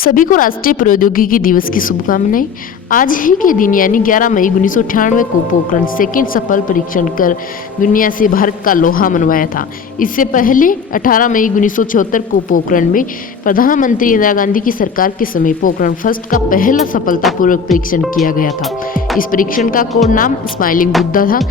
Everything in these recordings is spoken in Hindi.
सभी को राष्ट्रीय प्रौद्योगिकी दिवस की शुभकामनाएं। आज ही के दिन यानी 11 मई 1998 को पोखरण सेकंड सफल परीक्षण कर दुनिया से भारत का लोहा मनवाया था। इससे पहले 18 मई 1976 को पोखरण में प्रधानमंत्री इंदिरा गांधी की सरकार के समय पोखरण फर्स्ट का पहला सफलतापूर्वक परीक्षण किया गया था। इस परीक्षण का कोड नाम स्माइलिंग बुद्धा था।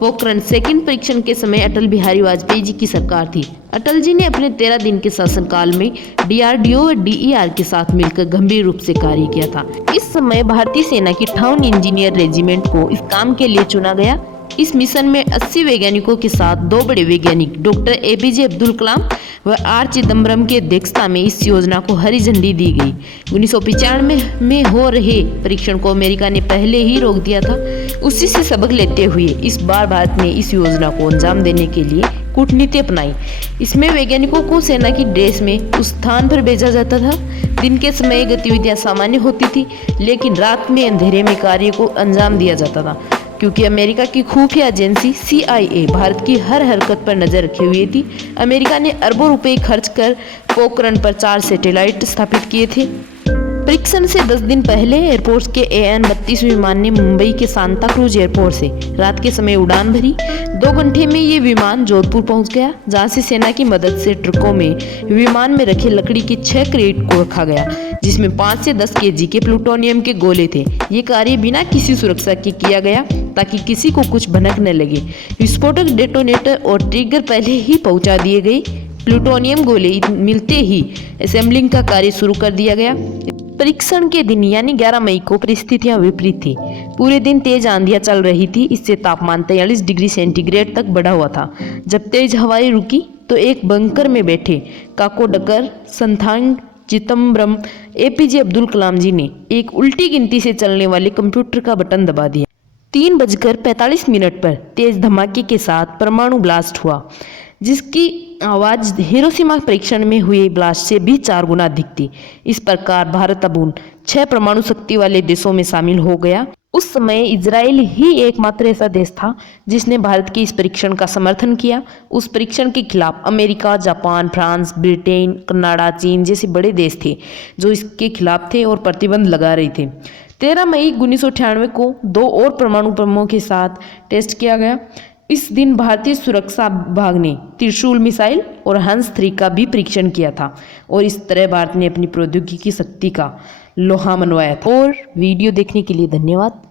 पोखरण सेकंड परीक्षण के समय अटल बिहारी वाजपेयी जी की सरकार थी। अटल जी ने अपने 13 दिन के शासनकाल में DRDO और DER के साथ मिलकर गंभीर रूप से कार्य किया था। इस समय भारतीय सेना की 58 इंजीनियर रेजिमेंट को इस काम के लिए चुना गया। इस मिशन में 80 वैज्ञानिकों के साथ दो बड़े वैज्ञानिक डॉक्टर APJ अब्दुल कलाम व R चिदम्बरम की अध्यक्षता में इस योजना को हरी झंडी दी गई। 1995 में हो रहे परीक्षण को अमेरिका ने पहले ही रोक दिया था। उसी से सबक लेते हुए इस बार भारत ने इस योजना को अंजाम देने के लिए कूटनीति अपनाई। इसमें वैज्ञानिकों को सेना की ड्रेस में उस स्थान पर भेजा जाता था। दिन के समय गतिविधियां सामान्य होती थी, लेकिन रात में अंधेरे में कार्य को अंजाम दिया जाता था, क्योंकि अमेरिका की खुफिया एजेंसी CIA भारत की हर हरकत पर नजर रखे हुए थी। अमेरिका ने अरबों रुपए खर्च कर पोखरण पर 4 सैटेलाइट स्थापित किए थे। परीक्षण से 10 दिन पहले एयरफोर्स के AN-32 विमान ने मुंबई के सांता क्रूज एयरपोर्ट से रात के समय उड़ान भरी। 2 घंटे में ये विमान जोधपुर पहुंच गया, जहां से सेना की मदद से ट्रकों में विमान में रखे लकड़ी के 6 क्रेट को रखा गया, जिसमें 5 से 10 kg के प्लूटोनियम के गोले थे। ये कार्य बिना किसी सुरक्षा के किया गया ताकि किसी को कुछ भनक न लगे। विस्फोटक, डेटोनेटर और ट्रिगर पहले ही पहुंचा दिए गए। प्लूटोनियम गोले मिलते ही असेंबलिंग का कार्य शुरू कर दिया गया। परीक्षण के दिन यानी 11 मई को परिस्थितियां विपरीत थी। पूरे दिन तेज आंधियां चल रही थी। इससे तापमान 43 डिग्री सेंटीग्रेड तक बढ़ा हुआ था। जब तेज हवाएं रुकी तो एक बंकर में बैठे काकोडकर, संथांग चिदम्बरम, APJ अब्दुल कलाम जी ने एक उल्टी गिनती से चलने वाले कंप्यूटर का बटन दबा दिया। 3:45 पर तेज धमाके के साथ परमाणु ब्लास्ट हुआ, जिसकी आवाज हिरोशिमा परीक्षण में हुए ब्लास्ट से भी 4 गुना अधिक थी। इस प्रकार भारत अब उन 6 परमाणु शक्ति वाले देशों में शामिल हो गया। उस समय इजराइल ही एकमात्र ऐसा देश था जिसने भारत के इस परीक्षण का समर्थन किया। उस परीक्षण के खिलाफ America, Japan, France, Britain, Canada, चीन जैसे बड़े देश थे जो इसके खिलाफ थे और प्रतिबंध लगा रहे थे। 13 मई 1998 को 2 और परमाणु बमों के साथ टेस्ट किया गया। इस दिन भारतीय सुरक्षा विभाग ने त्रिशूल मिसाइल और हंस 3 का भी परीक्षण किया था और इस तरह भारत ने अपनी प्रौद्योगिकी शक्ति का लोहा मनवाया था। और वीडियो देखने के लिए धन्यवाद।